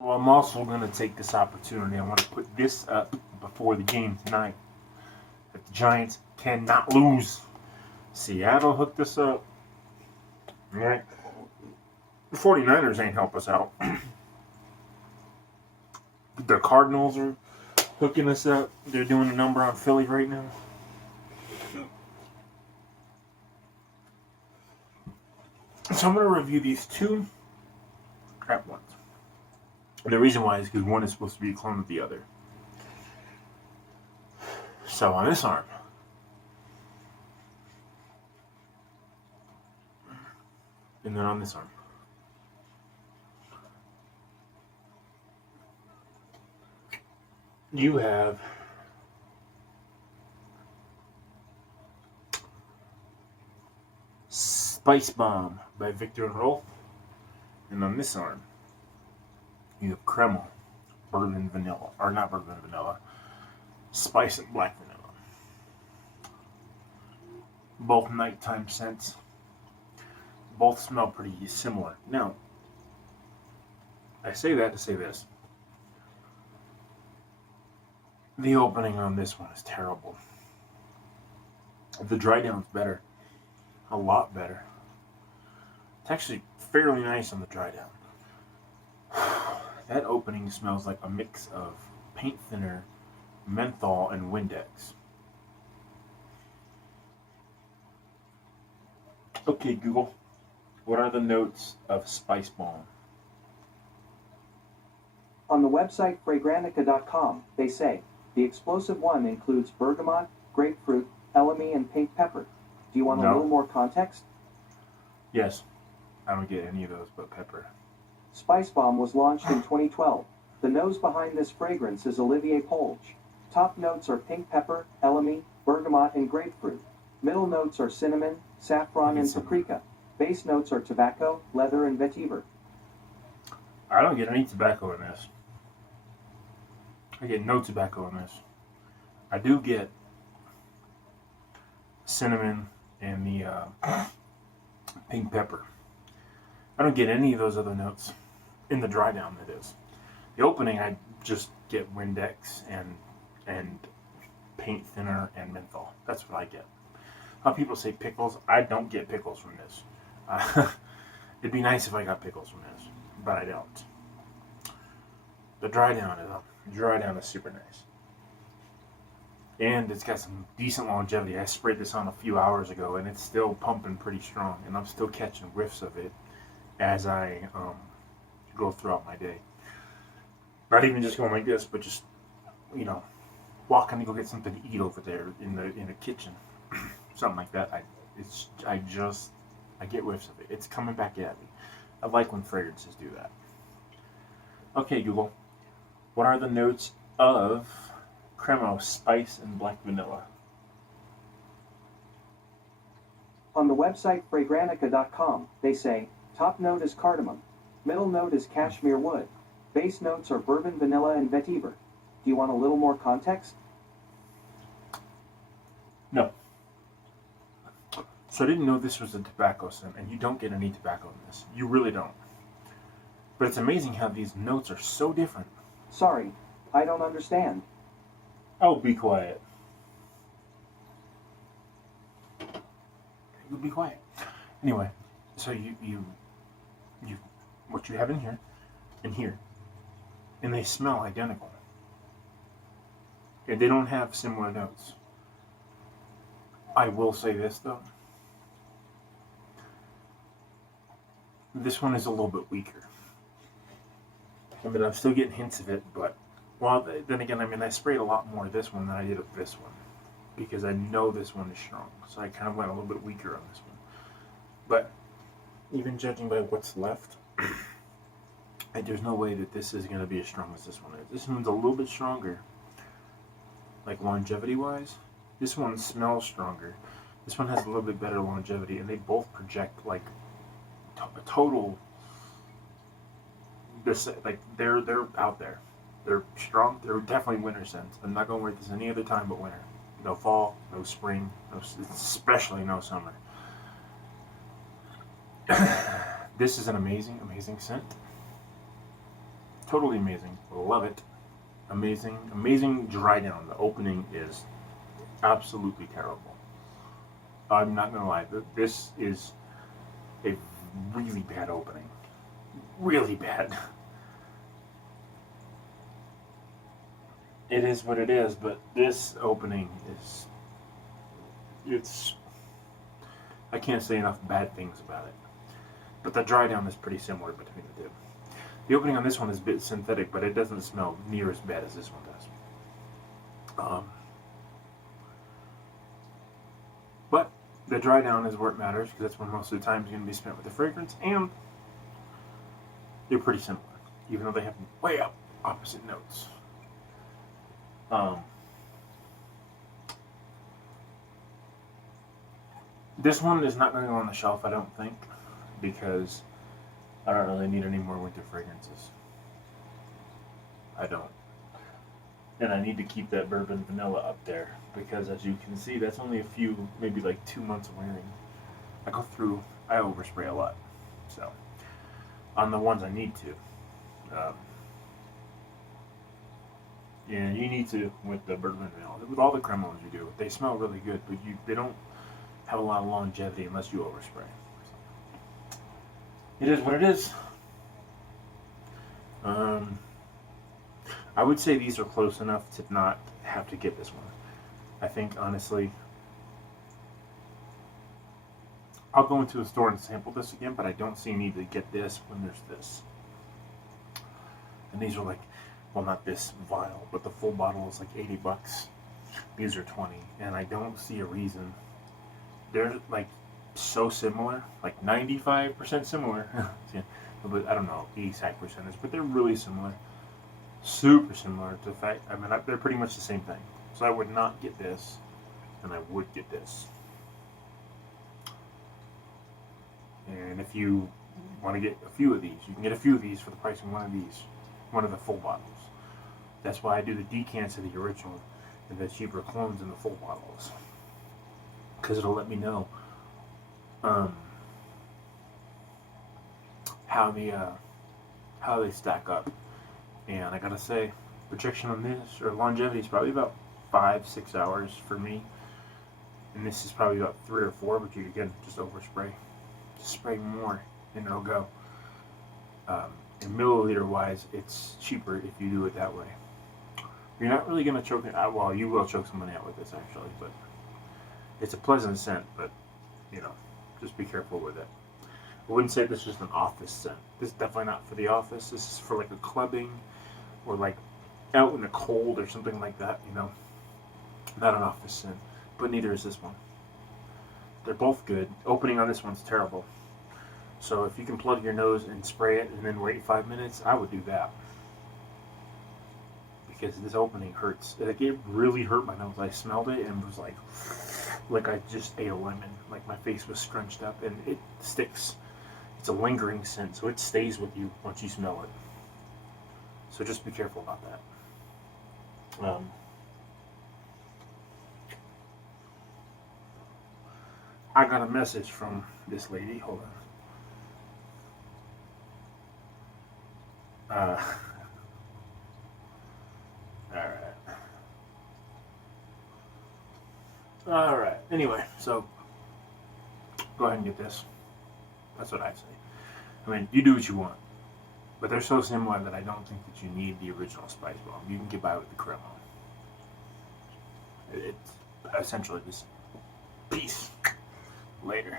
Well, I'm also going to take this opportunity. I want to put this up before the game tonight. That the Giants cannot lose. Seattle hooked this up. Right? The 49ers ain't help us out. The Cardinals are hooking us up. They're doing a number on Philly right now. So I'm going to review these two at once. And the reason why is because one is supposed to be a clone of the other. So on this arm, and then on this arm, you have Spice Bomb by Victor and Rolf. And on this arm, you have Cremo, bourbon vanilla, or not bourbon vanilla, spice and black vanilla. Both nighttime scents. Both smell pretty similar. Now, I say that to say this. The opening on this one is terrible. The dry down's better. A lot better. It's actually fairly nice on the dry down. That opening smells like a mix of paint thinner, menthol, and Windex. Okay, Google, what are the notes of Spice Bomb? On the website Fragrantica.com, they say, the explosive one includes bergamot, grapefruit, elemi, and pink pepper. Do you want a little more context? Yes. I don't get any of those but pepper. Spice Bomb was launched in 2012. The nose behind this fragrance is Olivier Polge. Top notes are pink pepper, elemi, bergamot, and grapefruit. Middle notes are cinnamon, saffron, and paprika. Base notes are tobacco, leather, and vetiver. I don't get any tobacco in this. I get no tobacco in this. I do get cinnamon and the pink pepper. I don't get any of those other notes in the dry down, that is. The opening, I just get Windex and paint thinner and menthol. That's what I get. How people say pickles, I don't get pickles from this. It'd be nice if I got pickles from this, but I don't. The dry down is super nice. And it's got some decent longevity. I sprayed this on a few hours ago, and it's still pumping pretty strong, and I'm still catching whiffs of it as I go throughout my day. Not even just going like this, but just, walking to go get something to eat over there in the kitchen, something like that. I get whiffs of it. It's coming back at me. I like when fragrances do that. Okay, Google, what are the notes of Cremo, spice, and black vanilla? On the website Fragrantica.com, they say, top note is cardamom. Middle note is cashmere wood. Base notes are bourbon, vanilla, and vetiver. Do you want a little more context? No. So I didn't know this was a tobacco scent, and you don't get any tobacco in this. You really don't. But it's amazing how these notes are so different. Sorry, I don't understand. Oh, be quiet. You be quiet. Anyway, so you what you have in here and here, and they smell identical. And they don't have similar notes. I will say this though. This one is a little bit weaker. I mean, I'm still getting hints of it, but then again, I sprayed a lot more of this one than I did of this one because I know this one is strong. So I kind of went a little bit weaker on this one. But even judging by what's left, there's no way that this is going to be as strong as this one is. This one's a little bit stronger, like longevity-wise. This one smells stronger. This one has a little bit better longevity, and they both project like a total. They're out there. They're strong. They're definitely winter scents. I'm not going to wear this any other time but winter. No fall, no spring, especially no summer. This is an amazing, amazing scent. Totally amazing. Love it. Amazing dry down. The opening is absolutely terrible. I'm not gonna lie. This is a really bad opening. Really bad. It is what it is, but this opening is... It's... I can't say enough bad things about it. But the dry down is pretty similar between the two. The opening on this one is a bit synthetic, but it doesn't smell near as bad as this one does. But the dry down is where it matters, because that's when most of the time is going to be spent with the fragrance, and they're pretty similar, even though they have way up opposite notes. This one is not going to go on the shelf, I don't think, because I don't really need any more winter fragrances. I don't. And I need to keep that bourbon vanilla up there, because as you can see, that's only a few, maybe like 2 months of wearing. I overspray a lot. So, on the ones I need to. Yeah, you need to with the bourbon vanilla. With all the Cremos you do, they smell really good, but they don't have a lot of longevity unless you overspray. So, it is what it is. I would say these are close enough to not have to get this one. I think, honestly, I'll go into a store and sample this again, but I don't see a need to get this when there's this. And these are like, well, not this vial, but the full bottle is like $80. These are 20, and I don't see a reason. They're like so similar, like 95% similar. But I don't know exact percentage, but they're really similar. Super similar to the fact, they're pretty much the same thing. So I would not get this, and I would get this. And if you want to get a few of these, you can get a few of these for the price of one of these, one of the full bottles. That's why I do the decants of the original and the cheaper clones in the full bottles, because it'll let me know how they stack up. And I gotta say, projection on this, or longevity, is probably about 5-6 hours for me. And this is probably about 3 or 4, but you can just overspray. Just spray more, and it'll go. And milliliter wise, it's cheaper if you do it that way. You're not really gonna choke it out. Well, you will choke somebody out with this actually, but it's a pleasant scent, but just be careful with it. I wouldn't say this is an office scent. This is definitely not for the office. This is for like a clubbing, or like out in the cold or something like that, Not an office scent, but neither is this one. They're both good. Opening on this one's terrible. So if you can plug your nose and spray it and then wait 5 minutes, I would do that. Because this opening hurts. Like, it really hurt my nose. I smelled it and was like I just ate a lemon. Like my face was scrunched up, and it sticks. It's a lingering scent, so it stays with you once you smell it. So just be careful about that. I got a message from this lady. Hold on. Alright. Anyway, so go ahead and get this. That's what I say. You do what you want. But they're so similar that I don't think that you need the original Spice Bomb. You can get by with the Cremo. It's essentially this. Peace. Later.